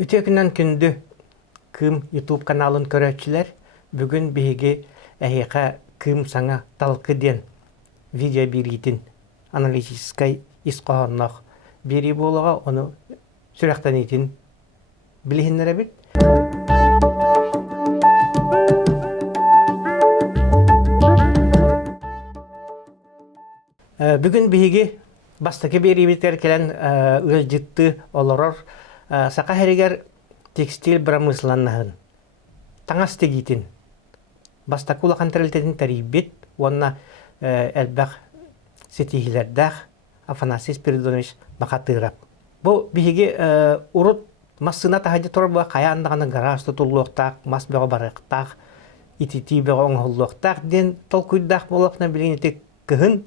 Үтекінен күнді кым YouTube каналын көрәтшілер бүгін бейге әйеқа кым саңа талқы ден видео берейтін аналитическай исқоғаннақ бері болуға оны сүрәқтен етін білігінлері біт. Бүгін бейге бастықы бері бітер келен үлжітті оларыр сақа әрігер текстиль промысланнағын. Таңас тегейтін. Бастақы улақан тәрілтетін тәрейбет, онына әлбәқ сетихилердәқ Афанасий Спиридонович бақатырап. Бұл бейге ұрыт массына тағады тұрба қаяндағаны гараж тұтылуқтақ, мас бәға барықтақ, итити бәға оңғылуқтақ ден тол күйдақ болуқна білген етек кіғын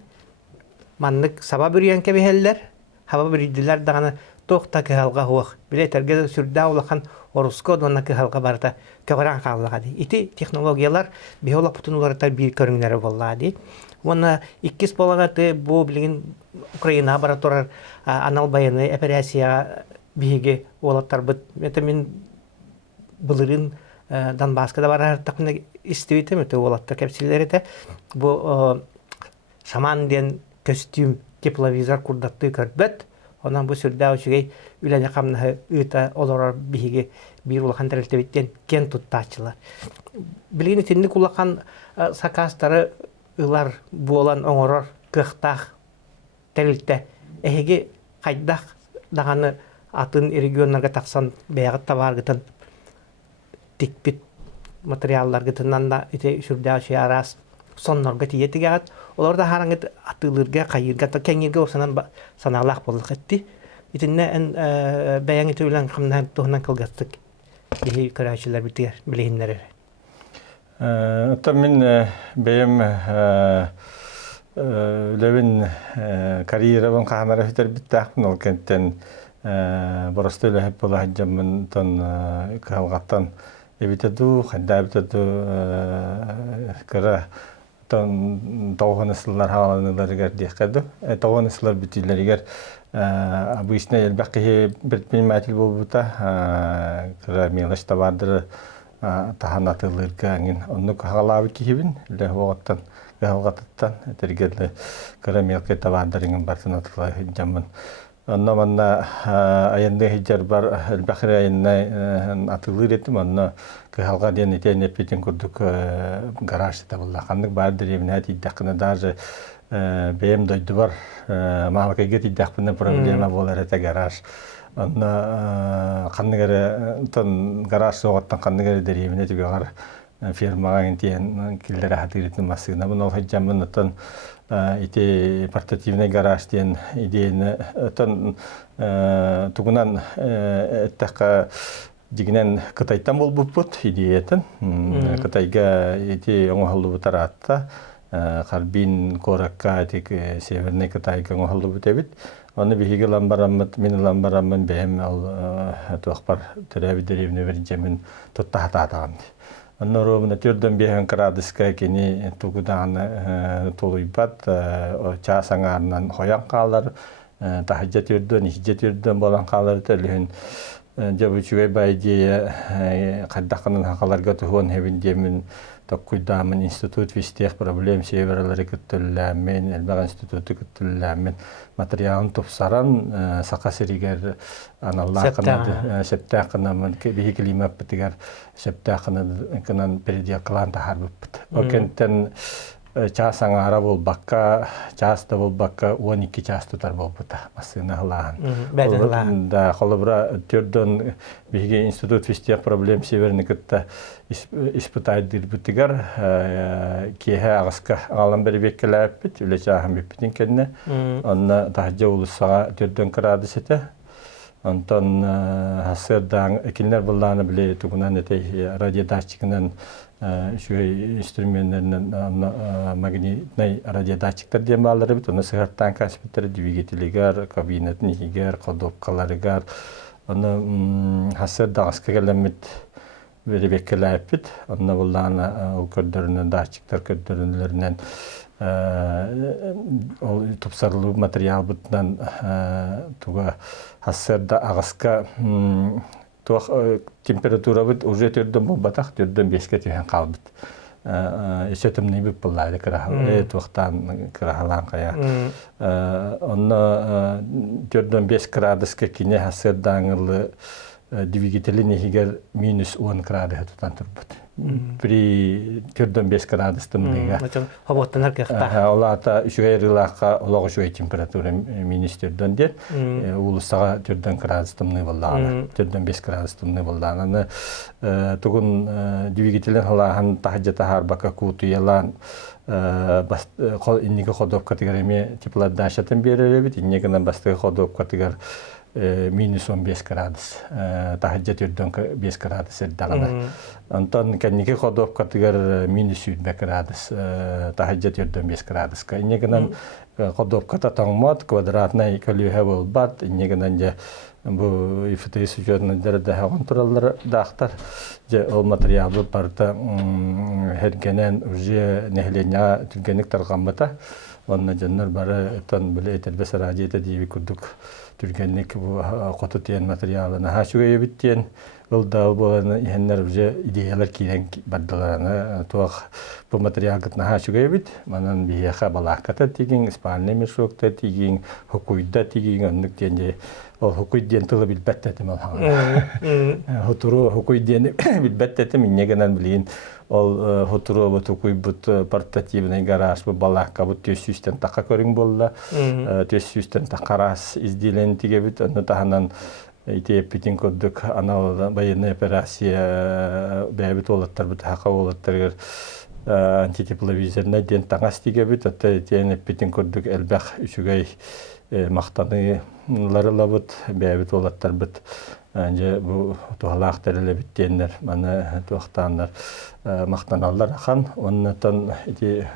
маннык саба бүрген кәбехеллер, хаба бүрділер дағаны тоқта кіғалға хуақ. Біле тәргеді сүрді аулақан оруско донна кіғалға барыта көғыран қалыға ди. Ити технологиялар бейола пұтын оларытар бір көріңлері болла ди. Оны иккес болағаты бұл білген Украина бара тұрар анал баяны операцияға бейге олаттар бұд. Мәті мен бұлырын Донбаскада бара тақында істеуетім өті олаттар кәпсілері де. Бұл шаман ден костюм тепловизор курдатты көрбет. Онан бұл сүрді өшігей үләне қамнағы ұйта оларар бейге бір улақан тәрілтебеттен кен тұттачылар. Білген етінді құлақан сақастары ұлар болан оңырар қықтақ тәрілтті. Әйге қайдақ дағаны атын регионларға тақсан бәйғыт табарғытын текпет материаллар гытынан да ите сүрді өші арас соннорға тиетіге ағат. Оларда хараңыт атылырға, қайырға, кәңерге осынан саналақ болдық етті. Итінне бәяң еті өлен қамнан тұғынан қылғаттық. Бейі көрәшілер білігінлері. Ұтта мен бәйім өлевін карьерабын қағанары өтер бітті ақпын ол кенттен бұрысты өлі бола хаджамын тұн қалғаттан ебітеду, қайда ебітеду көрі тоғынысылар халаныларыгар дейқеді. Тоғынысылар бүтілерігер обычно елбәқі бір предприниматель болбыта кіра мелашта бардыры таған атылырға аңын. Оны қағалабы кейбін, үлі оғаттан, ғалғаттан, әтергерлі кіра мелкай табардырыңын бартын атылай жамын. Онна манна аянды хиджар бар элбахри аянна атылыр етім, онна кыхалға ден етен еппетін күрдік гараж табылла. Қандық бар дәревіне тейдаққыны даже бәйім дойды бар. Мағалқайға тейдақпыны проблема болар әті гараж. Онна қандық әрі гараж соғаттан қандық әрі дәревіне тейбеғар фермаға ентен келдері атыретін масығына. Бұны ол хиджамын ұттан ити портативный гараж ден идейны тугунан эттака дигинен Кытайдан болбуппут идеятын. Кытайга ити оңолу бутаратта Харбин коракка этик Северный Кытайга оңолу бутебит. Оны биһиге ламбараммыт, мен ламбараммын бэм ал туақпар төрәби деревне беренчемин туттахататаган. Нормально түрдөн беһен крадыска кени тугудан толуйбат часаңарнан хоян калар тахҗа түрдөн ижҗа түрдөн болан калар төлүн жабычугай байдия каддакынын хакаларга тугон хевиндемин токкуйдамын институт вистех проблем севералары көттөлләмен элбаган институты көттөлләмен материалын топсаран сакасыригер аналлакына септакынамын бихи климат битигер септакынын передиаклан тахарбыппыт. Окенттен часаңара болбакка, часта болбакка 12 час тутар болбыта. Масына хылаан. Да, холобра түрдөн бихиге институт вистех проблем северный көтті испытает дирбутигар кеhe ағысқа ағалан бері беккеләп бит, үлечі ағам беппетін кәдіне. Онна тахджа улысаға түрден қырады сеті. Онтан хасырдан әкелінер болланы біле тугунан әтей радиодатчикінен шуй инструменттеринен магнитный радиодатчиктер дем балары бит. Оны сығырттан каспеттері двигателігер, кабинетнигер, қылдопқаларығар. Оны хасырдан ағысқа кәлемет бері беккеләп бит. Онна болланы ол көрдерінен, датчиктер көрдерінлерінен материал бутынан туга хассерда агаска туох температура бит уже төрдөн болбатах, төрдөн 5-ке тиген калбыт. Ишетимний бит буллайды кыра. Туохтан кырахалан кая. Онно төрдөн 5 градуска кине хасырдаңылы двигателі нехигер минус 10 градус тутан турбут. При төрдөн 5 градус тымныга. Хоботтан аркакта. Олата үшөйрылакка олог үшөй температура минус төрдөн дер. Улусага төрдөн градус тымны болданы. Төрдөн 5 градус тымны болданы. Тугун двигателен халахан тахажата харбака куту ялан иннеге ходоп категорияме теплоотдачатын берелебит. Иннегенен бастыгы ходоп категор минус 15 градус. Тахаджат үрдөн 5 градус эрдагана. Антон кеннеге ходоп категор минус 5 градус. Тахаджат үрдөн 5 градуска. Иннегенен ходоп ката таңмат квадратный колюха болбат. Иннегенен же бу ифтис үчөтүн дерде хаган тураллар дактар. Же ол материалды парта хергенен уже нехленя түргенек таргамбата. Онна жаннар бары тан биле тербес радиода диби курдук. Түргенник бу кототен материалына хашуга биттен ылда боланы иһеннер уже идеялар кирен бардыларына туак бу материал гытна хашуга бит манан бияха балаката тиген испанный мешокта тиген хукуйда тиген оннук денде ол хукуйден тылы билбетте мал хана хутуру хукуйден билбетте миннегенен билин ол хутуру бу хукуйбут портативный гараж бу балакка бу төсүстен така көрүң болла төсүстен такарас изделен тигебит аны таханан ите питин коддук анал военная операция бәбит олаттар бит хака олаттар антитепловизорна ден таңас тигебит атта тен питин коддук элбах үчүгай мактаны ларылабыт бәбит олаттар бит анже бу туалактарылы биттеннер мана туактаннар мактаналлар хан оннан ити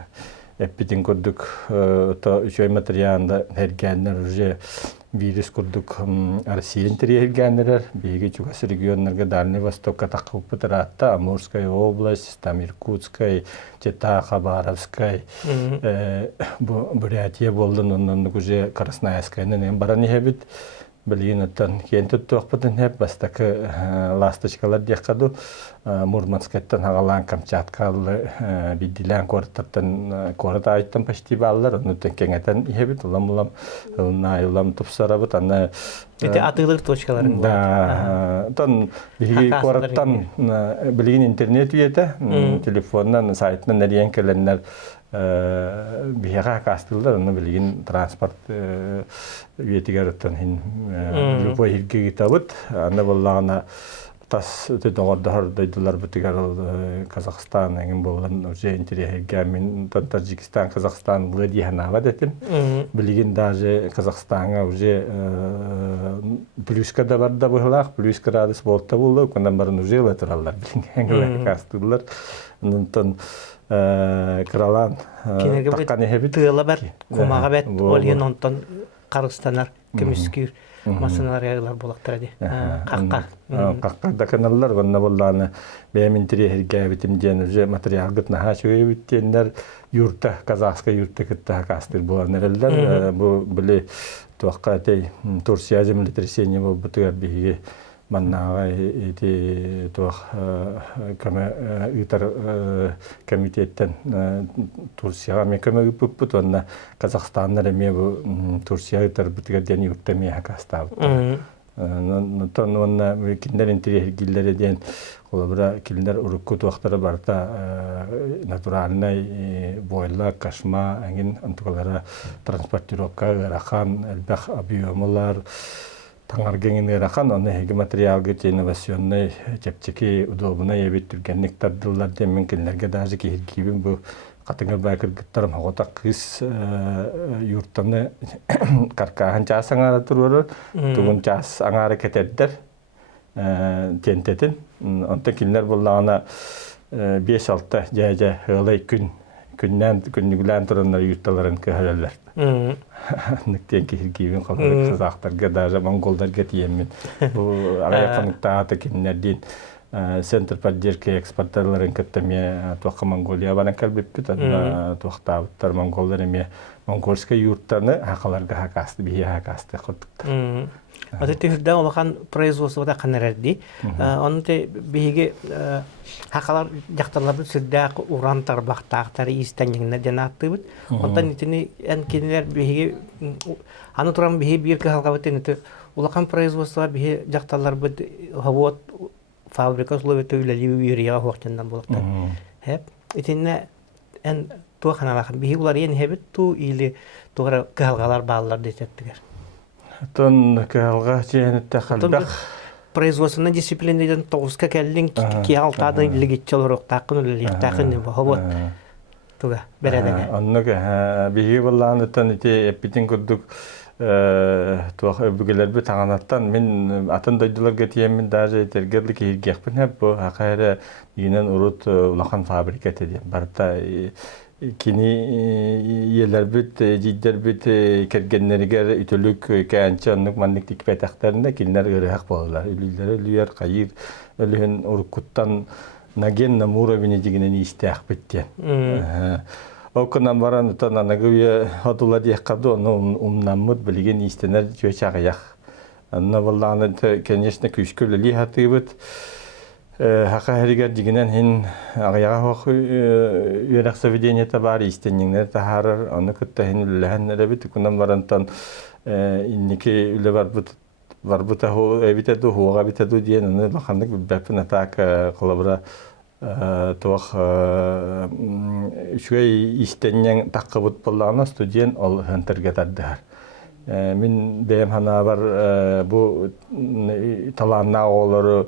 эппитин курдук то үчөй материалында хергеннер уже вирус курдук Россиянын тиргеннер беги чугас регионнарга Дальний Востокка такып пытаратта Амурская область, там Иркутская, Чета, Хабаровская, Бурятия болдун, оннан уже Красноярскайнын бараны хебит. Билген оттан кентут тоқпытын хеп бастакы ласточкалар декаду Мурманскаттан хагалан Камчаткалы биддилен корттан корта айттан почти баллар онутен кеңетен хебит улам улам тупсарабыт аны Эти атылык точкаларын. Да, тон биги корттан билген интернет үйете телефоннан сайтынан нерен келеннер бияга кастылдар аны билген транспорт ветигарыттан хин любой хирге гитабыт аны боллагана тас өтөгөрдөр дайдылар битигер Казахстан эген болгон уже интерьерге мен Таджикистан Казахстан влади ханава детим билген даже Казахстанга уже плюска да бар да булак плюс градус болта болду кондан барын уже латераллар билген кастылдар андан кралан такканы хебит тыла бар кумага бет олген онтон Кыргызстаннар көмүскүр машиналар булактыр ди. Какка да каналлар ванна болланы бемин тирехерге битимден уже материал гытна хашуй биттеннер юрта казахская юрта кытта кастыр буланерлер бу биле туакка тей Турция землетрясение бу бутугар биге маннага эти туах кама итар комитеттен Турцияга мен көмөгү бүппүт онна Казахстаннар эме бу Турция итар бутугарден юртами хакастабы. Нотон онна киндер интерьергиллер ден колобра киндер урукку туактары барта натуральный бойла кашма анген антугалара транспортировка рахан элбах объемлар таңаргенин рахан аны хеги материалга инновационный чепчеки удобный ебит түргенник тардылар демен кинлерге даже киргибин бу катыңыр бакыр гыттарым хогота кыз юрттаны каркахан час аңара туруру тугун час аңара кетердер тентетин онта кинлер буллагана 5-6 жайжа хылай күннен күннүгүлән тураннар юртталарын көһөлөлөр. Нектен киргибин казактарга даже монголдарга тиемин. Бу аяфаныкта киннердин Центр поддержки экспортерларын көттеме туаққа Монголия баран кәлбеппіт, туақтабыттар монголдар еме монгольская юрттаны хақаларға хақасты, бейе хақасты құттықты. Аты түйірді олақан производствода қанарарди. Оны те бейге хақалар жақталарды сүрдәқ уран тарбақтақтары истәнеңіне ден атты бұд. Ондан етіне ән кенелер бейге, аны тұран бейге бір кіғалға бұд, олақан производствода бейге жақталар бұд, хавуат фабрика условия төйләли үйіріға хоқтендан болықтар. Хәп, етіне ән туа қаналақын. Бейге олар ең хәбіт ту или туғара кіғалғалар бағалар дететтігер. Тон калга ченетте халбак производственный дисциплинаден тоғызға кәлдің ки алтады легитчел роқтақын үлелектақын не бахобот туга бередеге. Оннуга биги болланыттан ите эппитин курдук туах өбүгелерби таңанаттан мен атын дойдуларга тиемин даже тергерлик иргекпин хеп бу акайра ийинен урут улахан фабрика теди барта кини елербит жиддербит кергеннеригер үтөлүк кәнче оннук манник тикпетактарында кинилер ырыак болалар үлүлөр үлүер кайыр өлүн урукуттан наген намуровини дигинен истеак биттен окунан баран утан анагыя хотула дияккабды оны умнаммыт билген истенер жөчагыяк анна болланы конечно күшкөлли хатыбыт хака херигер дигинен хин агыяга хок үйрәк заведениета бар истеннеңнер тахарыр аны кытта хин үлләһәннәре бит кунан барантан инники үле барбыта хо эбитеду хуга битеду диен аны лахандык бәппен атак колабра тоох үчгөй истеннең таккыбыт боллана студент ол хантырга таддар мин бем хана бар бу таланна олары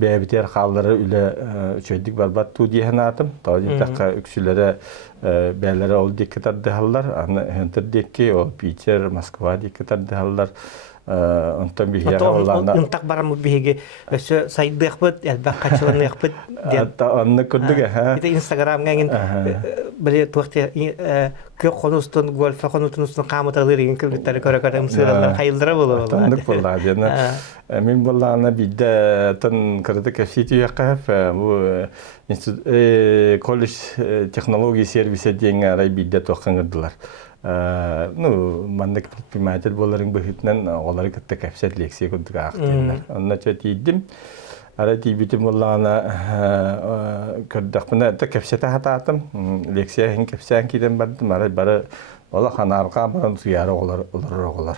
бәбитер халлары үле чөйдик барбат ту диһен атым. Тауди такка үксүләре бәләре ол диккәтәрдә халлар, аны хәнтердәкки ол Питер, Москва диккәтәрдә халлар. Онтан бихия халларна. Унтак барамы биһиге өсө сайдык бит, әлбәт качылынык бит. Аны күрдүгә, ха. Ите Instagramга ген биле туакта көк конустун гольф конустун камыталыр ген киргиттер көрөкөрөм сыралар хайылдыра болот. Андык болла жана. Мин болланы бидде тан кырды кафети якаф бу колледж технология сервисы деген рай бидде токкандылар. Ну, мандык предприниматель боларын быхытнан олары кытта кафсет лекция күндүк актылар. Онна чатидим. Ара тибитим болланы көрдөкмүнө та кафсета хататым. Лекция хин кафсен киден бардым. Ара бары ола ханарга баран суяры олар.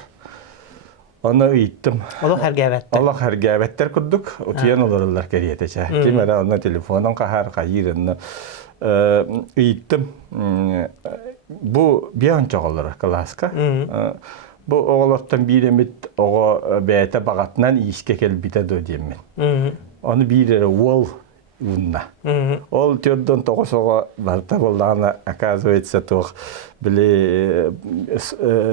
Оны ыйттым. Олох хәргәбәттер. Олох хәргәбәттер күрдүк. Утуян оларлар кериетече. Кимера аны телефонун кахар кайырын ыйттым. Бу биянча олар класска. Бу оголоттан биремит ого бәйте багатынан ишке келбите до деймен. Оны бире wall унна. Ол төрдөн тогосого барта боллана оказывается тох биле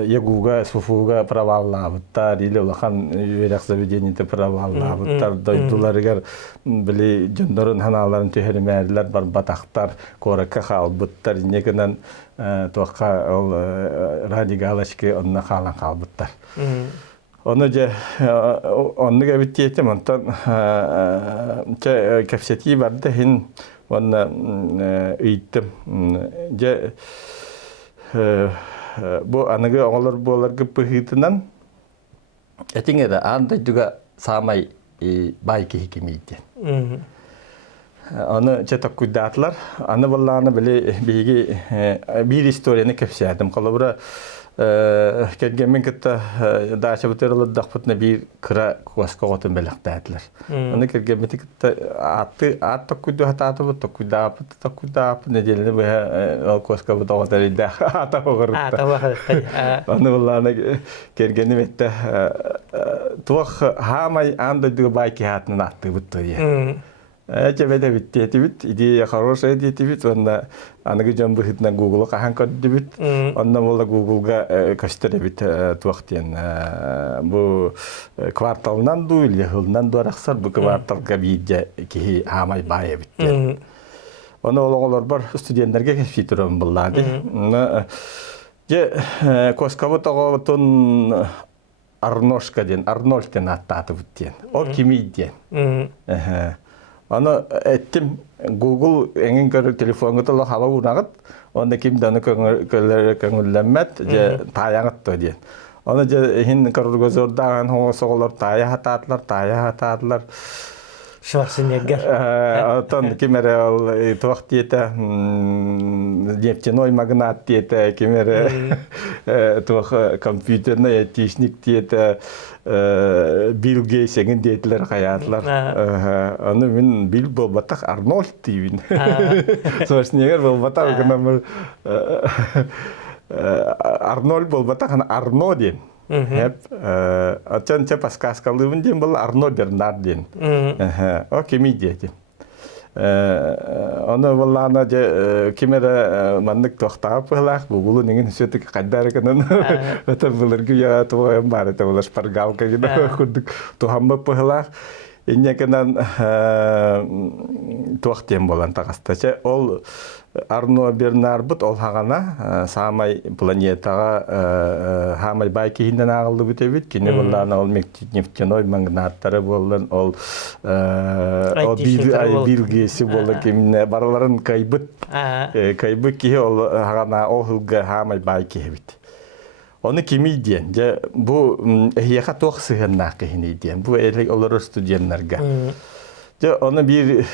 ягуга суфуга праваллабыттар или улахан үйрәк заведениеде праваллабыттар дойдуларыгар биле жондорун ханаларын төһөрмәрләр бар батактар коракка халбыттар негенен тоққа ол ради галочки онна халан халбыттар. Оны же онны габиттиетем онтан кафсети барды хин онна ыйттым. Же бу аныгы оңолор боларгы пыхытынан этиңеде анда дуга самай байки хикимийди. Оны чатак куйдатлар, аны болланы биле биги бир историяны кепсәдем. Калыбыра келгенмен кытта дача бутерлыддакпытна бир кыра куаскоготун белектәтләр. Аны келгенмен кытта атты куйду хататы неделе бу куаска бутоготелдә ата огырытта. Аны болланы келгенмен метте тух хамай анда ду байки хатны атты бутты. Тебе бит, идея хорошая, идея он аныгы жамбы на Google кахан код дебит, он на мола Google-га кастер бит туахтен. Бу кварталнан ду или хылнан ду арахсар бу кварталга бидя ки хамай бая бит. Он олар бар студенттерге фитрон буллады. Же коскабы тагытын Арношка ден, Арнольдтен аттаты бит. Ол кими ден. Onu ettim Google engin görü telefonga da hava unağıt. Onda kim dаны көңүлләммәт же таягыт то диен. Оны же хин көргөзөрдаган соголор тая хататлар. Шварценеггер. Отон кимере ол туак диете нефтяной магнат диете кимере туак компьютерный айтишник диете Билл Гейтс еген дейтилер каятлар. Аны мен Билл болбатак Арнольд дейбин. Шварценеггер болбатак гына Арнольд болбатак Арно дейм. Hep açınca paskaskalıbın diyeyim бұл Arno Bernard diyeyim. O kimi diyeyim. Onu vallahi kimere manlık toxtağıp bıhlaq, buğulu nengin sütü qaddar kanın. Öte bulurgu ya tuğayım var, öte bular spargavka gida kurduk tuğamba bıhlaq. İnne kanan tuğ diyeyim bolan tağastaça. Ol Arno Bernard bут ол хагана самай планетага хамай байки хинден агылды бүтөбүт кине булланы ол нефтяной магнаттары болдун ол билгеси болду кимне барларын кайбыт ки ол хагана ол хылга хамай байки бит оны кими диен же бу яка токсыгына кини диен бу элек олар студентлерге же оны bir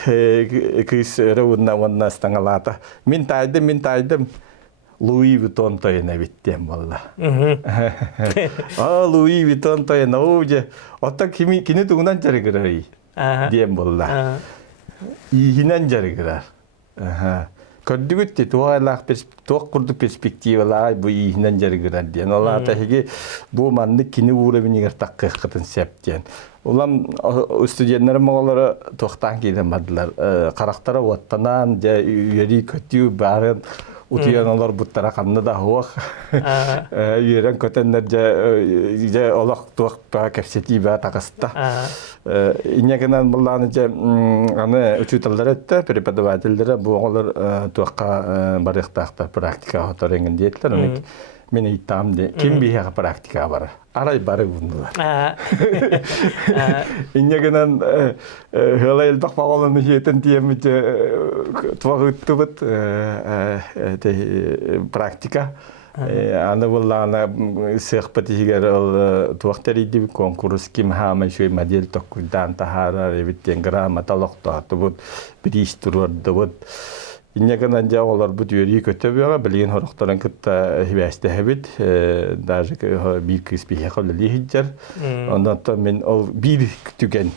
kız rövünna vanna stangalata. Min taydım. Louis Vuitton toyuna bittim valla. Louis Vuitton toyuna oje. Otta kini tuğundan jarıgırı diyem valla. İhinen jarıgırar. Kördügütte tuğ kurdu perspektivalar bu ihinen jarıgırar diyen. Ola tahigi bu manlık kini uğra biniger takkı kıtın sep diyen. Ulan stüdyenlerim oğulları toxtan gidemediler. Karaktara vattanan, üyeri kötü, barın utuyan olar buttara kanlı da hoğuk. Üyeren kötenler olaq toxta kefseti ba taqasta. İnnekinden bulanıca uçutallar etti, prepodavatellere bu oğullar toxta barıqtaqta praktika otorengin deyetler. Meni ittam de kim bir praktika var. Aray barı bunlar. İnnegenen hala elbaq bağlanı yeten diyemece tuğutubut praktika. Ana bullana sehpatiger tuğtari di konkurs kim hama şoy model tokkudan tahara revitten grammatoloqta tubut biristurur dubut. İnnegenen olar bu teoriyi kötübüyor, bilgin horuktaran kıtta hibeste hebit, даже bir kız bir hekal lihiccer. Ondan sonra men o bir tüken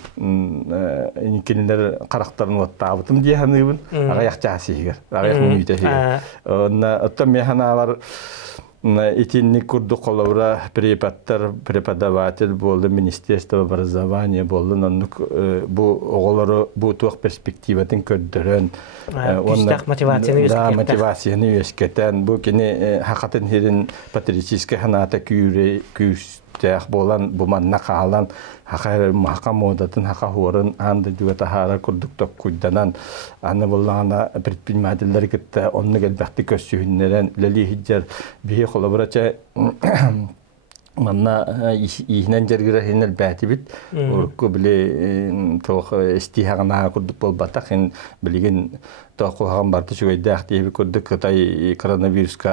inkinler karakterini vattağıtım diye hanıbın, ağayak cahsihiger, ağayak müytehiger. Ondan sonra mehana var, İtinni kurdu kolavra prepodavatelь boldu, Ministerство образования boldu, onluk bu oğulları bu tuğ perspektivatin kördürün. Motivasiyonu üyesketen, bu kini hakikaten herin patriotiske hanata küstəq bolan, bu manna qalan, haqqa modatın, haqqa horun, anda juga tahara kurduk top kuydanan, anı bollana предпринимательler gitti, onu gelbəkti kössühünlərin, leli hiccer, bihi kolabıraça manna ihnen jergira hinel bäti bit urku bile toq istihagana kurduk bolbatak hin bilgin toq hagam bartı şoydaq diye kurduk Kıtay koronaviruska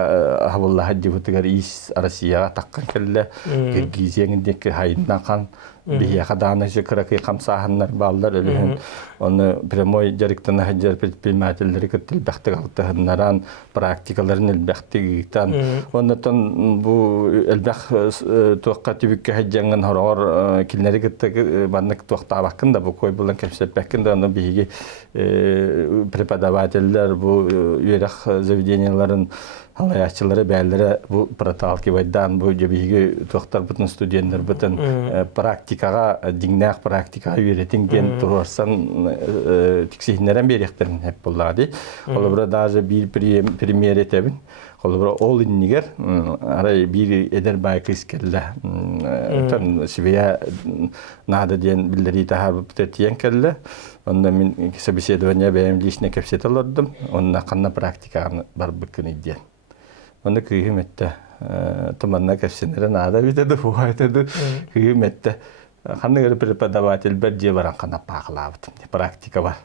havallaha dibutigar is Rusiyaga taqqan kelle Kirgiziyendeki hayından kan bihi qadana şekrakı qamsahanlar ballar ölühün onu premoy jarıktana hajar предпринимательleri ketil baxtığaltıhınlaran praktikaların elbəxtigitan ondan bu elbəx toqqa tübükkä hajjangan horor killeri kettik bannak toqta bakında bu koy bulan kepsep bakında onu bihi prepodavateller bu üyerak заведенияларын halayatçıları bəyəllere bu protokol kibəydən bu jebigi toqtar bütün studentler bütün praktikaga dingnaq praktika üretin den turarsan tiksihinlerden beriktirin hep bulladı. Olabra daje bir premier etebin. Olabra ol inniger aray bir eder baykis kelle. Tan siviya nada diyen bildiri taha bitiyen kelle. Onda min sebesiyedvanya beğendiğine kepset alırdım. Onda kanna praktikani barbıkın diyen. Onda kıyımette tamanna kepsenlere nada bitedi, bu aytedi kıyımette. Kanna göre prepodavatelь bir cebaran kanna paqlabıtım. Praktika var.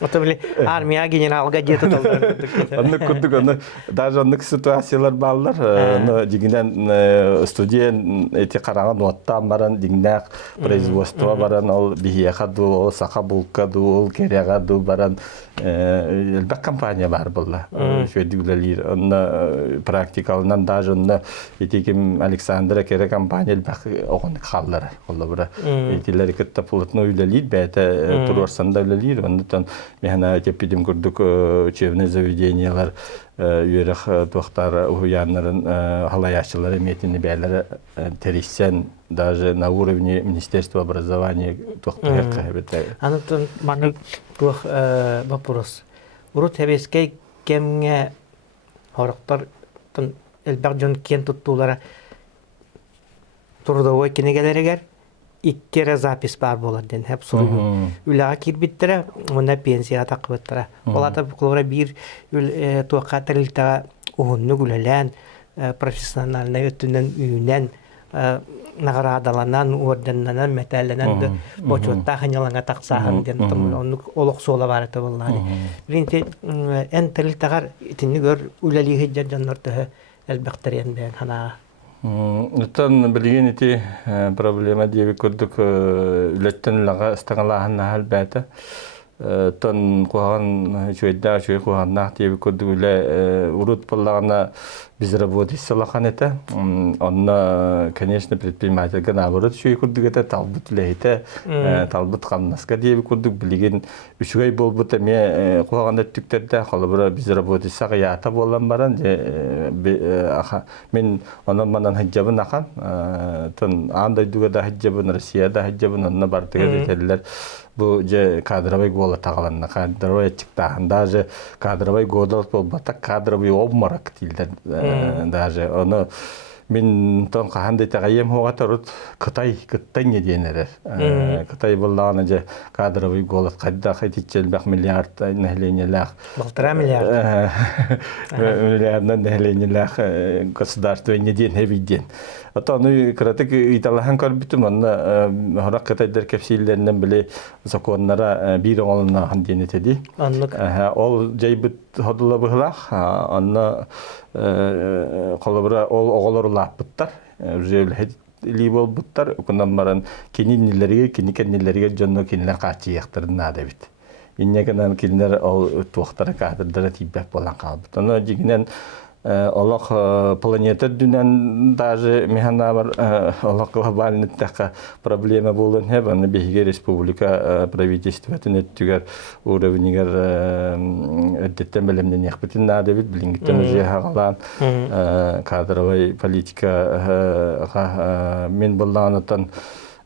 Ото биле армия генералга жете толдар. Онны курдук, оны даже оннык ситуациялар баллар. Оны дигинен студент эти караган оттан баран дигнак производство баран ол бихияка ду, ол сака булка ду, ол керяга ду баран элбек компания бар булла. Шөйдүглелер. Онны практикалынан даже онны этиким Александра кере компания элбек огонук халлар. Олла бура этилер кетта пулутну үйлелер, бәте турорсанда үйлелер. Оннан механа тепидим курдук учебный заведениялар үйрек туақтар уяннарын халаяшчылар эметини бәләре терисен даже на уровне Министерства образования туақтар кабете. Анатон маны тух вопрос. Урут хебескей кемге хорактар тон элбек жон кен туттулара трудовой кинегелерегер иккере запись бар боларден хеп суруу. Үлага кирбиттере, онда пенсия такбыттыра. Олата буклора бир туакка тарилта уунну гүлелен профессиональный өтүнөн үйүнен наградаланан, орденнан, металленен бочотта ханяланга таксахан ден онну олоксола бар эте боллары. Биринчи эн тарилтагар итинни гөр үлели хеджан жаннорты элбектерен бен хана. Нутан билген ити проблема диеби көрдүк үлеттен лага стаңалахан нахал бәті. Тон куған жойда жой куғаннақ диеби көрдүк үле урут боллағана біз работаем это. Он, конечно, предприниматель наоборот жой көрдүк это талбут лейте, талбут қамнаска диеби көрдүк билген үшгай болбут эме куғанда түктерде қалыбыра біз работаем ята болан баран мен онан манан хиджабын ақан тон андай дуга да хиджабын Россияда хиджабын онна бартыга детелер bu je kadrovay gola tağlanna kadrovay çıktı даже kadrovay godal bolbata kadrovay obmarak tilde даже onu min ton kahande tagayem hoga tarut Kıtay ne diyenler Kıtay bollağına je kadrovay gola kadda khaytitçel bak milyard nehlenyeler Baltıra milyard milyarddan nehlenyeler государство не diyen heviden Ata onu kratik itallahan kalbitim anna harak Kıtaylar kefsillerinden bile zakonlara bir olanına handiyene tedi. Anlık. Ol jaybıt hadıla bıhlaq anna kalabıra ol oğlar lapıttar. Rüzevli hedi bol buttar. Okundan baran keninillerige kenikennillerige jonno kenler qaçı yaqtırın adabit. İnne kanan kenler ol tuaqtara qadırlara tibbak bolan qalbıt. Onu jiginen Allah планета dünen даже mehana var Allah глобальный такая проблема болын хеп аны беге республика правительство төнөттүгөр уровнигер өттөтөн белемден яхбытын нада бит билингиттен же хагалан кадровый политика мен болланатан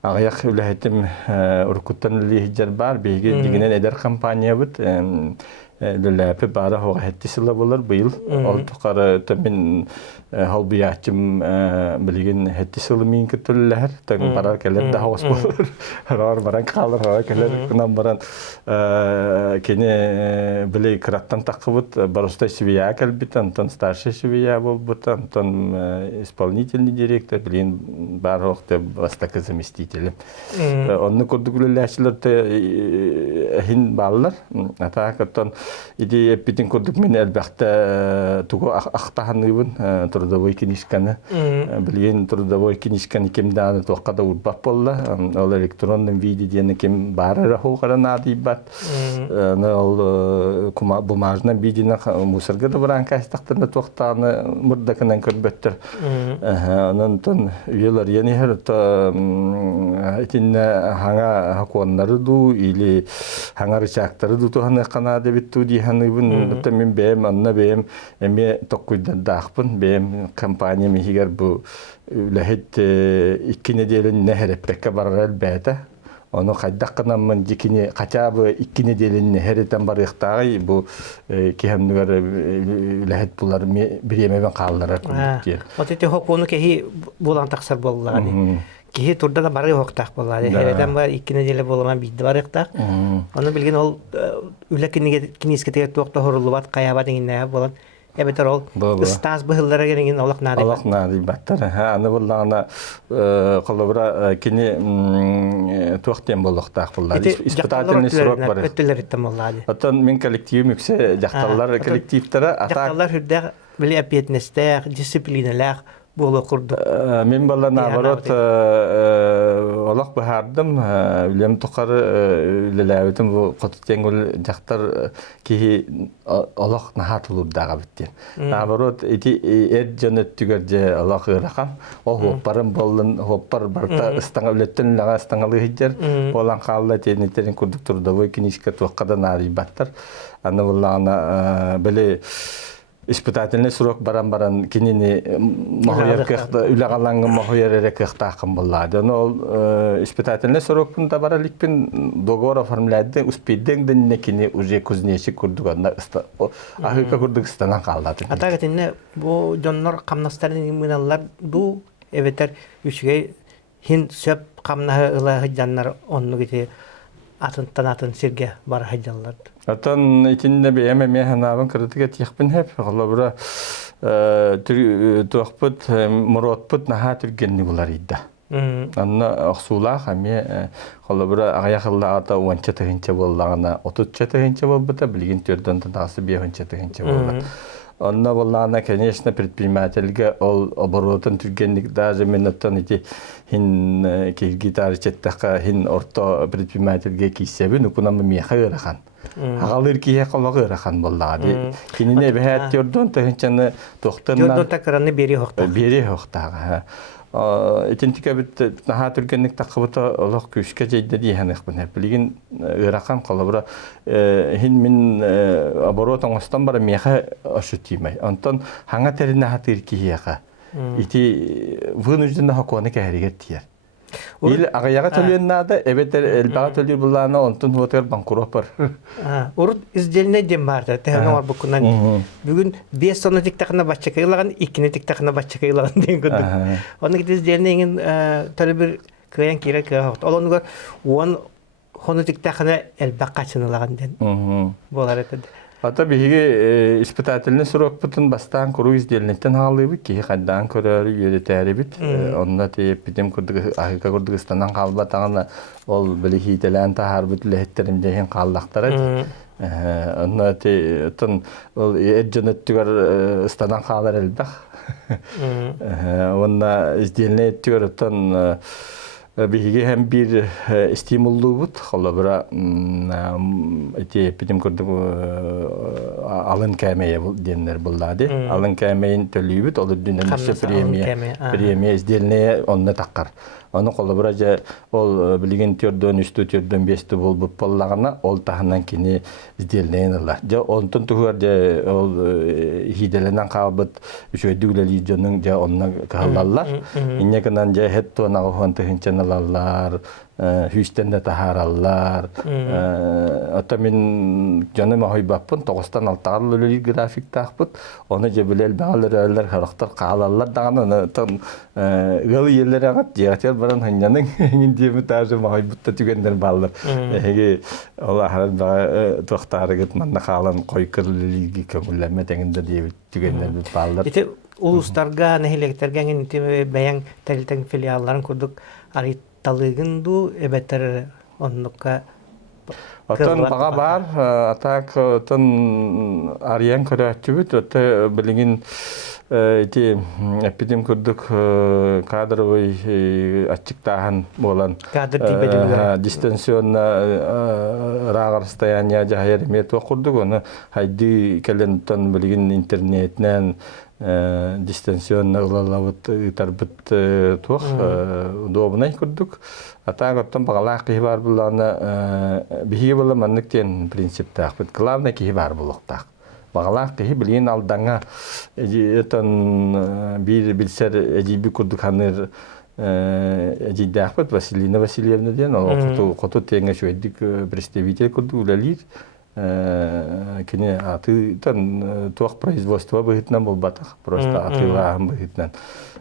агаяк үлехетим уркуттан лихжер бар беге дигенен эдер компания бит Lülepe bara hoğa hettisiyle bolar bu yıl. Altıqarı tamin halbiyatçım bilgin hettisiyle min kütüller. Ta'n bara keler daha hoş bolar. Rar baran kalır hoğa keler kunan baran kene bile kırattan takıbıt barosta şiviya kalbitan tan starşe şiviya bol butan tan исполнительный директор bilgin bar hoğda bastakı zamestителем. Onu kurduklulaşlar te hin ballar. Ata kattan İdi epitin kurduk men elbette tuğu aktahanıbın trudavoy kinişkanı bilgen trudavoy kinişkanı kimden tuğada urbap bolla ol elektrondan video diyene kim barara hoğara nadibat ol kuma bumajdan videona musarga da bıran kaçtaktırna tuğtanı murdakanan körbettir onun ton üyeler yeni her itin hanga hakonları du ili hanga rıçakları du tuğanı kanada bittu dihanıbın tamin benim anna benim emi tokkuydan dağpın benim kampanya mihiger bu lahet ikkine diyelim neherepeke barar beta onu kaydakına man dikini kaçabı ikkine diyelim neheretten barıqtağay bu kihemniger lahet bular bir yemeğe kaldılar diye. O tete hokunu kehi bulan taksar bollar. Kihi turda da barı hoktaq bollar. Hereden var ikkine diyelim bolaman biddi barıqtaq. Onu bilgin ol üle kiniske teget toqta horulubat qayabat inne bolan Эбетер ол Бу. стаз быһыллара генеген олақ нады. Аллах нади баттар. Аны буллана колобра кини туактен болуктак буллар. Испытательный срок бар. Өттөлөр иттем оллады. Атын мен коллектив мүксе жакталлар коллективтара атак Жакталар хүрдә биле апиетнестә, дисциплиналар болу курду. мен балла наоборот олақ бахардым үлем тукары үлеләбитим бу коттенгул жактар ки олақ нахат улурдага биттен. Наоборот эти эд жөнөт түгөрдө олақ ыракан. Ол хоппарым болдун хоппар барта ыстаңа үлеттен лага ыстаңалы хиджер болан калла тенетерин курдук турдовой кинишке туаккада нари баттар. Аны буллагана биле испытательный срок баран кинини махояр кыхта үлагалангы махояр кыхта акын буллады. Ол испытательный срок пунта бараликпин договор оформляды успейден денне кини уже кузнечик курдуганда ахыка курдугстанан калдаты. Атагатинне бу жоннор камнастарын мыналлар ду эветер үчгей хин сөп камна ыла жаннар онну гите атын сирге бар хаҗаллар. Атын итинде беме механабын кырдыга тихпин хеп голобра туакпыт муротпыт наха түргенни булар идда. Анна аксула хаме голобра аякылла ата 10 тыгынча боллагана 30 тыгынча болбута билген төрдөн тасы 5 тыгынча болду. Анна боллана, конечно, предпринимательге ол оборотын түргенник даже минуттан ити хин гитара четтака хин орто предпринимательге кисебин укунамы меха ырахан. Агалыр кие кологы ырахан боллады. Кинине бехат төрдөн тыгынчаны токтоннан Жордон такыраны бери хокта. Бери хоктага. Итинтике бит наха түргенник такыбыта олох күшкө жейде дийханык бин. Билген ырахан колобра хин мин оборот оңостон бара меха ошутимай. Антон ханга терине хатыр кияка. Ити вынужденно хакуаны кәригет тияр. Ил агаяга төлөннада эбетер элбага төлөр буллана онтун хотер банкроп бар. Урут изделне дем барды. Тәһәңә бар букунан. Бүген 5 саны тиктакны баччакайлаган, 2 тиктакны баччакайлаган дигән күрдүк. Оны гит изделнеген төлө бер кыян кирәк. Олонуга 10 хоны тиктакны элбак качынылаган ден. Болар этед. Ата биһиги испытательный срок бутун бастан куру изделнеттен халыбы ки хаддан көрөр үйрөтәри бит. Онда теп битем курдук ахыка курдугстанан калбатагына ол билихителен тахар бүтлехтерим деген калдактар. Онда тен ол эдженеттүгөр станан калар элбах. Онда изделнеттүгөр тен биһиги hem bir стимуллуу бут. Холобра эти битем курдук алын кәмәе деннер буллады. Алын кәмәен төлүбүт, ол дүннәсе премия изделне онны таккар. Аны колобра же ол билген төрдөн үстү төрдөн 5 болуп боллагана ол таханан кини изделнен алар. Же онтон тугар же ол хиделенен калбыт үчөйдүлели жөнүн же онна калаллар. Иннекенен же хеттона хонты хинчаналар, хүстенде тахараллар. Ата мен жаныма хойбаппын 96 өлү график тахпыт. Оны же билел багалар характар калаллар даганы тон гыл ерлер агат жегатер баран ханьяның индеме тажы махайбутта түгендер баллар. Эге Аллах ба тохтарыгыт манна калан койкырлыги көңүлләме теңинде дип түгендер баллар. Ите улустарга нехилектерге инте баян тәлтәң филиалларын курдук арытталыгын ду эбетер оннукка Атын бага бар, атак тын ариян көрәтчүбүт, өтө билген эти эпидем курдук кадровый ачыктахан болан дистанционно рагар состояние жахер мет окурдук, оны хайди келентон билген интернетнен дистанционно ылалабыт ытарбыт туох удобнай курдук. Атак оттон багалак ки бар буланы бихи була манныктен принциптак. Главное ки бар булуктак. Багалак ки билген алдаңа этон бир билсер эжиби курдук ханыр эжидакпыт Василина Васильевна ден ол коту теңе шөйдик представитель курдук улалир. Кини аты тан туак производство быгытнан болбатак. Просто атылаам быгытнан.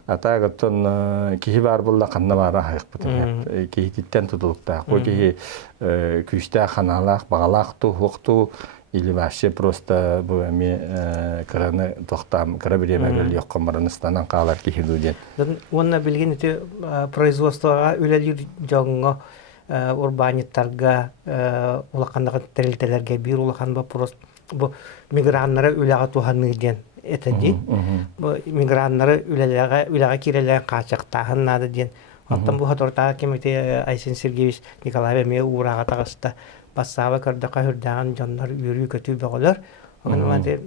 Атак оттон кихи бар булла канна бара хайыкпыт. Кихи титтен тутулукта. Кой кихи күчтә ханалак, багалак ту, хукту или вообще просто бу эми краны тохтам кра биремегер йоккон барыныстанан каалар кихидуден. Онна билген ите производствоға үлелер жоңго урбаниттарга улакандагы терилтелерге бир улахан вопрос бу миграннары үлага туханны ден этеди. Бу миграннары үлага кирелер качактагын нады ден. Оттан бу хаторта кемете Айсен Сергеевич Николаев ме урага тагыста бассаба кырдака хүрдаган жоннор үрүү көтүү бөгөлөр. Онумады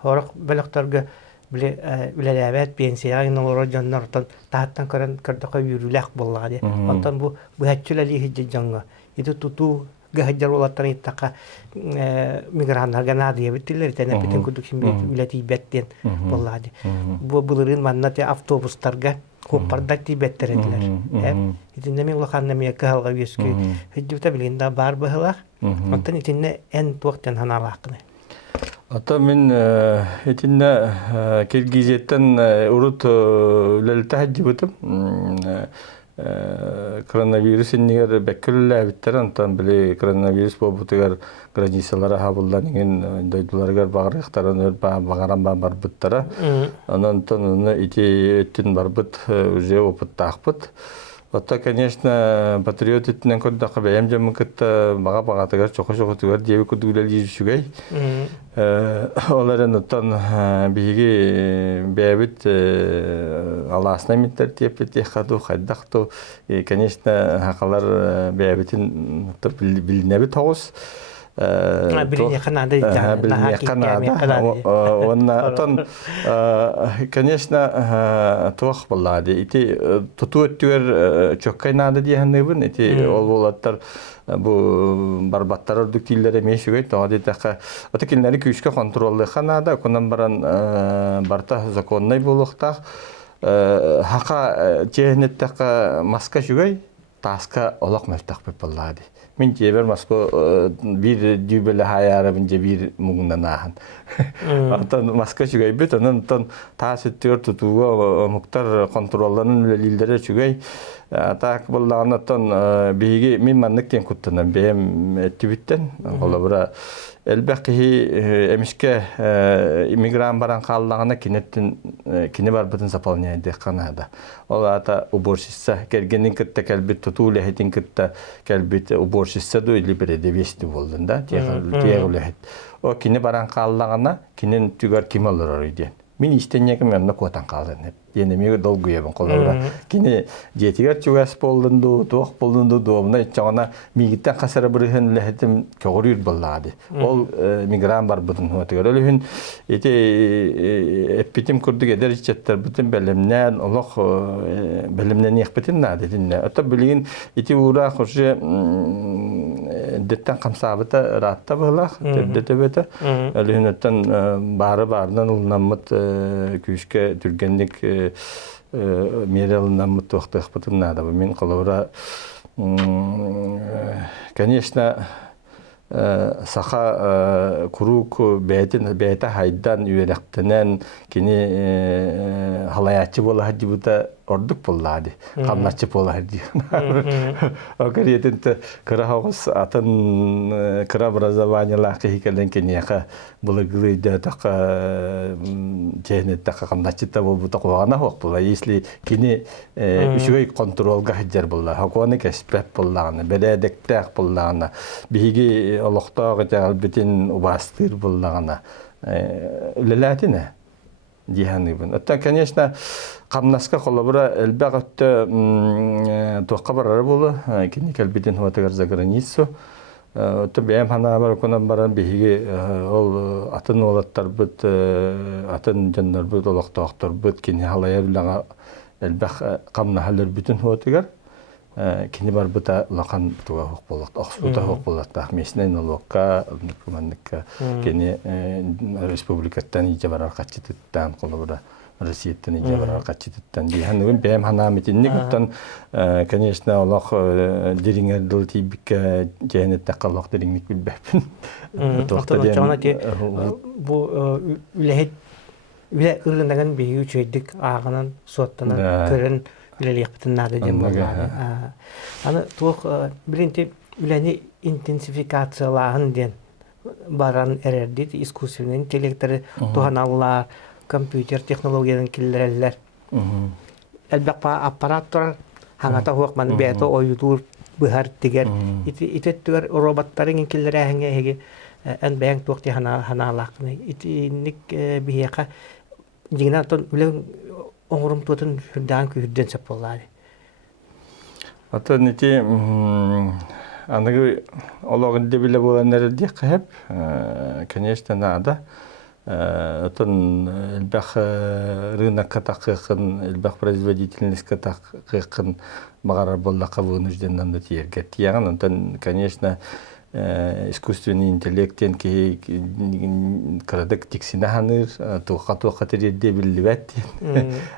хорок белектерге биле үлеләбәт пенсияга нолор жоннортан тааттан көрөн кырдака үрүләк боллагы. Оттан бу хәччүләли хиҗҗ жонга. Иде туту гәҗәр улаттан иттака мигрантларга надыя биттилер тәнә битен күдүк шимбе үләти бәттен боллагы. Бу булырын маннаты автобустарга Хоппардак тибеттередилер. Итинне мен улаханна мияка халга веске. Хиджута билинда бар бахылах. Онтан итинне эн туактан ханалакны. Ата мен итинне Киргизияттан урут үлелте хаджибытым. Коронавирус иннигер беккүллә биттер антан биле коронавирус болбутыгар границалары хабылланын дойдуларгар багырыктарын багаран бар биттера. Анан тонны ити эттин барбыт уже опыттакпыт. Ата, конечно, патриот итинен көрдө бәям жамыкытта бага-багатыгар чоко-чокотугар деби күдүлөр жишүгөй. Оларын оттан биги бәбит аласына миттер тепет яхаду хайдакту. Конечно, хакалар бәбитин билинеби тогус. Билине Канада конечно, туах баллади. Ити тутуэттүер чөккай нады дияханыбын. Ити ол болаттар бу барбаттар ордуктилер эмешүгөй. Тоғады тақа отакилнери күйішке контроллы ханада. Конан баран барта законнай болуқтақ. Хақа жехнеттақа маска жүгөй. Таска олақ мөлтақ біп баллади. Мен жебер Москва bir dübele hayara bince bir mugunda nahan. Atan maska çügey bit onun ton tasittir tutuğa muhtar kontrollarının lillere çügey. Atak bullağına ton bigi min manlıkken kuttunan benim etibitten. Kolabra elbaki emişke imigran baran kallağına kinettin kine barbadın sapalnaydı Kanada. Ola ata uborsissa gergenin kıtta kelbit tutule hetin kıtta kelbit uborsissa do liberede vesti boldunda diğerlehet. O kine baran kallağına kinin tügar kim olur oraydı. Min istenyekim yanına kotan kalın hep. Yenemi dolguya ben kolabra. Kine jetigar çugas boldundu, toq boldundu doğumna içağına migitten kasara bırıhın lehetim köğürür bolladı. Ol migran bar budun hotigar. Ölühün eti epitim kurduk eder içetler bütün belimnen olaq belimnen yekbetin nadedinle. Ata bilgin eti uğra hoşu detten kamsabıta rahatta bağlaq. Dedebete. Ölühün ötten barı-barından ulunamıt küçke türgenlik мерелынан мутуқтық бұтын нада. Мен қолауыра, конечно, сақа күрук бәйті хайдан үйеректінен кені халаятчы бола хаджи бұта ордук болады. Қамнатчы бола хаджи. Окар етінті кыра хоғыз атын кыра образование лақы хикелен кенеяқа бұлығылыйда тақа жайнет тақа қамнатчыта бол бұта қоғана хоқ бола. Если кені үшігей контролға хаджар бола. Хоқуаны кәспәп болағына, бәдәдіктәк болағына, бигі олықтағы жағал бітін убастыр болағына. Үлеләтіне диханыбын. Оттан, конечно, Камнаска коллабора элбагатта тоққа барары болы. Кені кәлбетін хуатығар за границу. Отты бәйім хана бар конан баран бейге ол атын олаттар бұд, атын жандар бұд, олақтақтар бұд. Кені халая білаңа элбақ қамна халыр бүтін хуатығар. Кені бар бұта лақан туға хоқ болақты, оқспұта хоқ болақты. Месінен олыққа, күмәндікка, кені республикаттан ije барар қачытыттан коллабора. Россияттан ije барар қачытыттан. Дейханығын бәйім ханаметінні күттан, конечно, олақ деріңер дұл тейбікке жәйінетті қалақ деріңнік білбәпін. Бұл үле ұрындаған бейі үшейдік ағынан суаттанан көрін үлелек нады дем болады. Аны туық бірінті үләне интенсификациялағын ден. баран эрерди искусственный интеллекттер туханаллар компьютер технологиядан киллереллер элбек аппарат турар хаңата хуак ман бето оюдур быхар тигер итеттер роботтарын киллере ханге хеге эн бэнк туакти ханалакны итник бияка жигна тон үлен оңрум тутун хүрдан күрден сапаллар ата нити аныгы ологын дебиле боланнар дик хеп конечно надо отон элбах рынок катакын элбах производительность катакын багарар боллакка вынужденнан да тиергет яган онтон конечно искусственный интеллекттен ки крадык тиксинаханыр тука терде билбет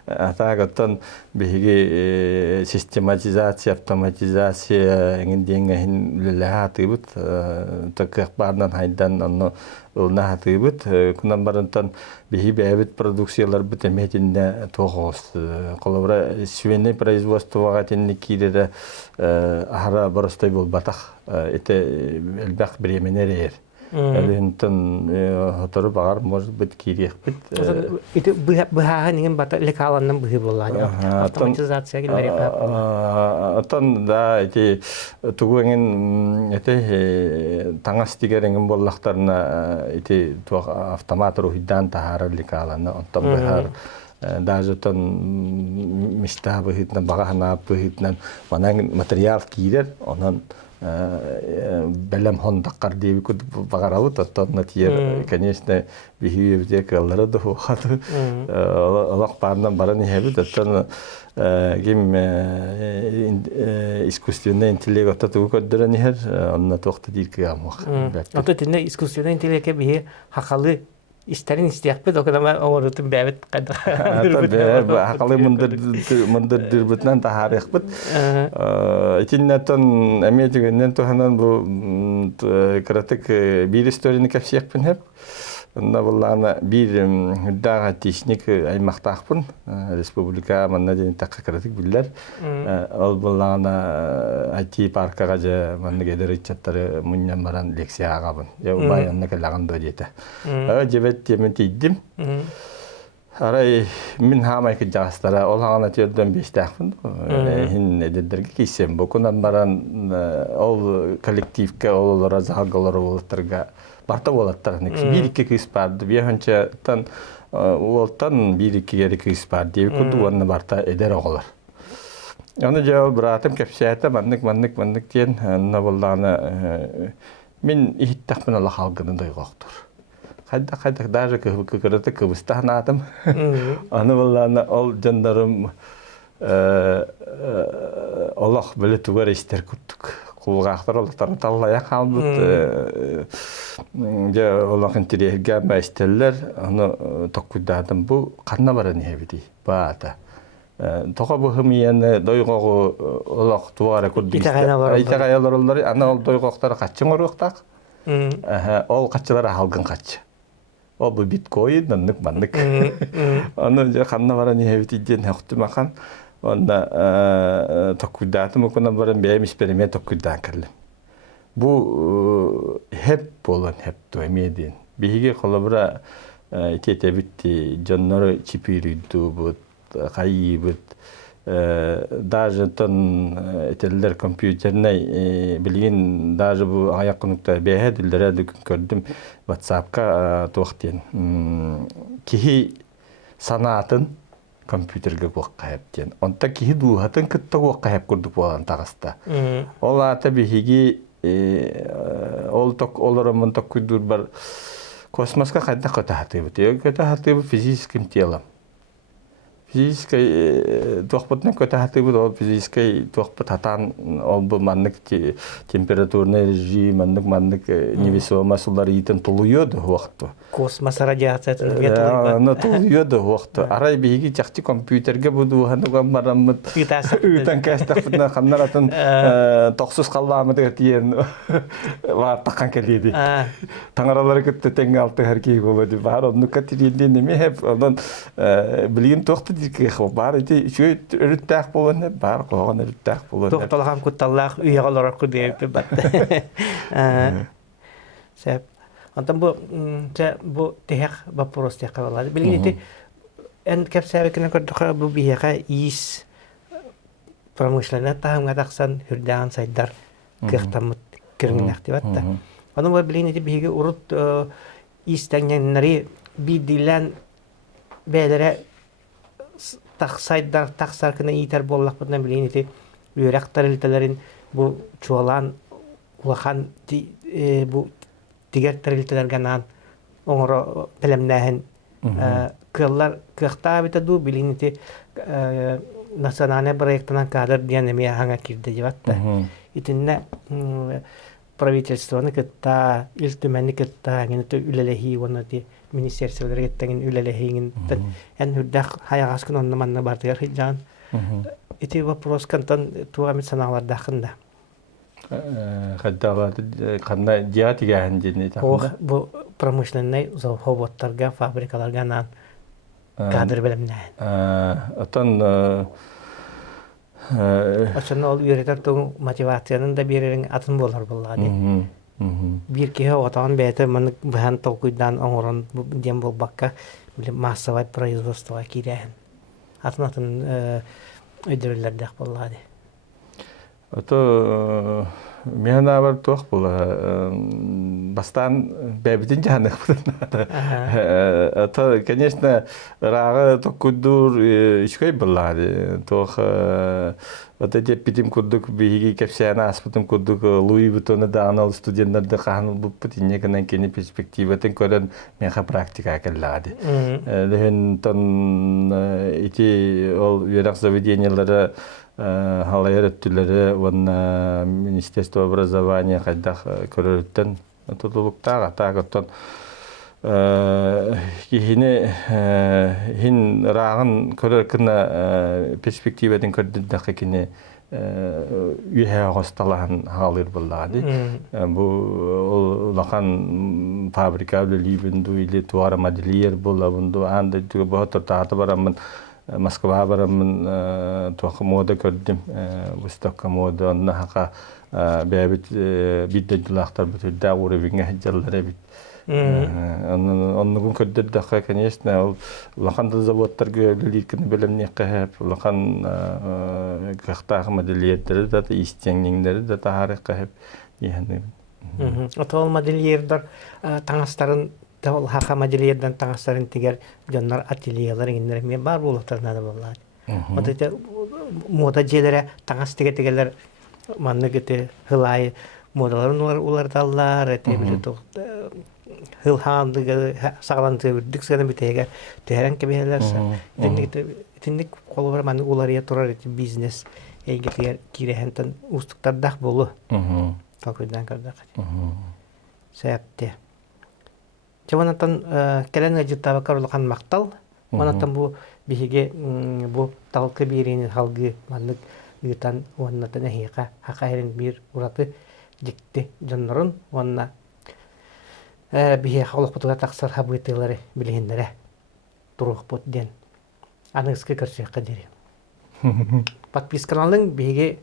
атагаттан биги систематизация автоматизация энгенден лелахатыбыт такых бардан хайдан анно улнахатыбыт кунан барантан биги бэбит продукциялар битеметинде тогос колобра свиный производствога тенникире ахара барыстай болбатах это элбах бременерер элентен хатары багар может быть кирих бит ите быха неген бата лекаланнан быхы болланя автоматизация килдер атан да эти тугуңен эте таңас тигеренген боллактарына эти автомат рухидан тахар лекаланы онтан быхар даже тон места быхытнан багахана быхытнан манан материал кирер онан белем хондаккар диби куд багарабыт оттон тиер конечно бихиевде каллары да хаты алак бардан баран хебит оттон ким искусственный интеллект отту коддерен хер онна тохта дирке амак ото тине искусственный интеллект бихи хакалы истерин истияппы докадама оңорутун бәбит кайда хакалы мындыр дирбитнан тахарыхбыт итиннатон эмедигеннен туханан бу кратык бир историяны капсиякпын хеп онна буллана бир дага техник аймактакпын республика манна ден такка кратык биллер ал буллана IT паркага же манна гедеричаттары муннан баран лекция агабын я убаянна келаган додете жебет темен тиддим арай мин хамайкы жастара ол хана терден бештакпын хин эдерге кисем бокунан баран ол коллективке ол разагалар болтырга барта болаттар некс бир-ике кыз барды беханча тан олтан бир-ике кыз бар деп күндү онна барта эдер оголар аны жабыл братым кепсията маннык тен на болланы мен ихтакпын Алла халкын дойгоктур кайда даже кырыты кыбыстахнатым аны болланы ол жандарым Аллах биле тугар истер күттүк кулгактар олтар таллая калбыт же Аллах интерьерге мәстеллер аны токкудадым бу канна баран хебити баата тока бу хымияны дойгогу Аллах тугара күдди итагаялар олар аны ол дойгоктар каччың оруктак ол каччылар халгын каччы ол бу биткоин маннык аны же канна баран хебити ден хактымакан онда токкудатым куна баран беймиш береме токкудан керлем бу хеп болон хеп то эмедин биге колобра итете битти жоннору чипиридду бут кайбыт даже тон этелер компьютерный билген даже бу аякыныкта бехедилдер дүкүн көрдүм WhatsApp-ка токтен кихи санатын компьютерге кайыптен. Онта кихи дуухатын кытта кайып курдук болан тагыста. Ол ата бихиги ол ток олоромун ток күйдүр бар космоска кайда кататыбыт. Кататыбыт физическим телом. Физической тохпутны кататыбыт ол физической тохпут атан ол бу маннык температурный режим, маннык невесомый сулар итен тулуйоду вакытты. Космос радиациясын аны тулуйоду вакытты. Арай биги жакчы компьютерге буду хануган бараммыт. Үтен кастакпытна ханнаратын токсуз калламы деген бар таккан келеди. Таңаралары кетти тең алты харки болду. Бар onu катиринде неме хеп ондан билген токты дике бар эти чөй өрүттак болгон бар койгон өрүттак болгон. Токталган кутталлак үйөгөлөр күдеп бат. Сеп Антон бу тех вопрос тех кавалады. Билгите эн кепсәбе кенә көрдүк бу бияга ис промышленный тахымга таксан хүрдән сайдар кыхтамыт кирнәк дип атта. Аны бу билгите биге урут истәңнәри бидилән бәдәре таксайдар таксар кына итер боллак бутна билгите үрәк тарилтеләрен бу чуалан улахан бу тигәр тарилтеләргәнән оңро белемнәһен кыллар кыхта бит ду билгите национальный проектына кадр дигән әмия хаңа кирде дибатта. Итинне правительствоны кытта, илтүмәнне кытта, генә үлелеһи уны ди министрлыкларга кеттәген үлелеһиген. Эн хүрдәк хаягас кын онны манна бартыгар хиҗан. Ити вопрос кантан туамит саналарда хында. Хаддалады канна диатига хәндине Ох, бу промышленный заводтарга, фабрикаларга нан кадр белемнәһен. Атан Ошоны ол үйрәтер туң мотивациянын да берерин атын болар буллады. Bir kere otan bete man bahan толкуйдан оңорон дем бол бакка массовый производство кирен. Атнатын өйдөрүлөрдө боллады. Ото мена бар тох була бастан бебитин жанык. Ото, конечно, рага токудур ишкой буллады. Тох вот эти питим курдук биги кепсяна аспытым курдук Луи Вуттоны да анал студенттарды каханыл буппут иннекенен кени перспективатын көрөн меха практика келлады. Лehen тон ити ол юрак заведениялары халайыр өттүлері ванна Министерство образования кайдах көрөрүттен тутулуктага тагыттан кихине хин рагын көрөр кына перспективадын көрдүддакы кини үйе госталахан халыр буллады. Бу улахан фабрика либинду или туара модельер була бунду анда бохотор тааты барамын Москва барамын туакы мода көрдүм. Выстокка мода онна хака бәбит бидде дулактар бүтүддә уровеньге хәҗҗәлләре бит. Оннугун көрдүддәккә, конечно, улахан заводтар гөлликне белемне кәһәп, улахан кахтагы модельерләре дә истәңнеңләре дә тахарык кәһәп дигән. Отол модельердар таңастарын тол хака модельердан таңастарын тигәр җаннар ательерләр ингәннәр мен бар булыктарына да буллар. Вот эти мода җеләре таңас тигәләр манны гете хылай модаларын улар даллар эте бит хылханды сагланты диксәне битәгә тәрән кебеләрсә. Тинник коллар манны улар я турар эти бизнес әйгәтәр кирәһәнтен устыктардак булу. Такыйдан кардак. Сәпте. Чаванатан келәнгә җиттаба карылган мактал. Манатан бу биһиге бу талкы бирен халгы маннык ютан оннатан әһиқа хакайрын бир ураты дикте җаннарын онна биһе халык бутуга таксар хабыйтылары билгәннәре турук бут ден. Аныскы кирсә кадере. Подпискаларың биһиге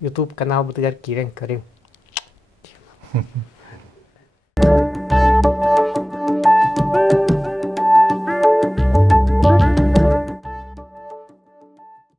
YouTube канал бутыгар кирен карим.